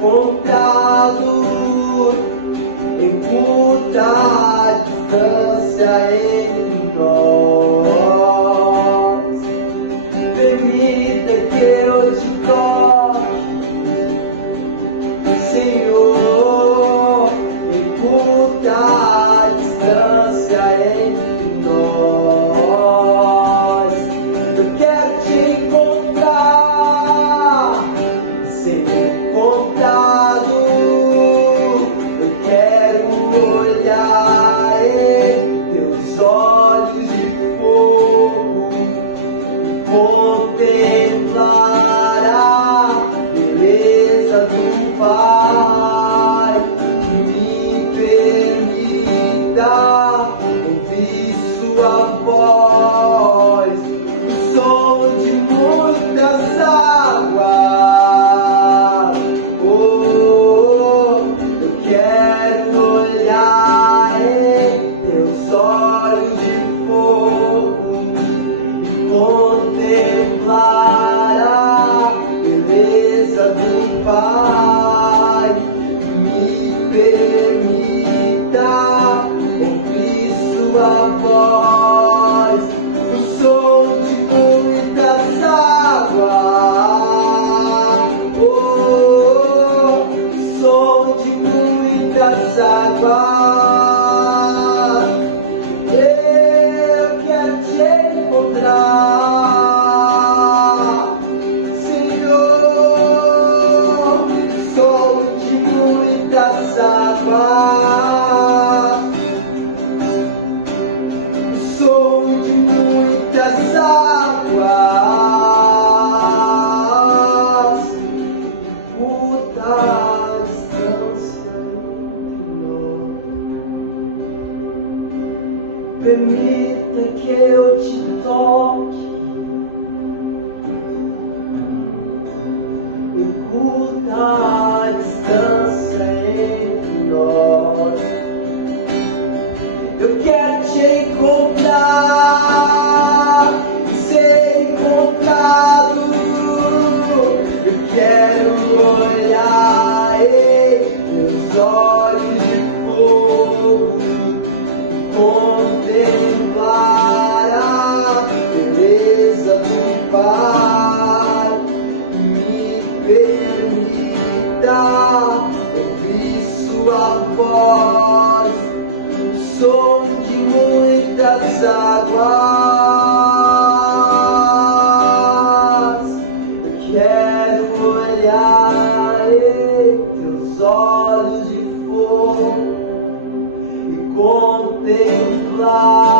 encontrado em curta distância entre nós. Permita que eu te toque, Senhor, em curta distância entre nós. Eu quero te encontrar, ser encontrado. Eu quero olhar em teus olhos de fogo, contemplar a beleza do Pai. Me permita ouvir sua voz, o som de muitas águas. Oh, eu quero olhar em teus olhos de fogo e contemplar a beleza do Pai. Me permita ouvir sua voz, o som de muitas águas. Oh, o som de muitas águas. Eu quero te encontrar, Senhor, som de muitas águas, som de muitas águas, curta distância entre nós. Permita que eu te toque em curta distância entre nós. Eu quero te encontrar e ser encontrado. Eu quero olhar em teus olhos de fogo, contemplar a beleza do Pai. Me permita ouvir sua voz, o som de muitas águas. Eu quero olhar em teus olhos de fogo e contemplar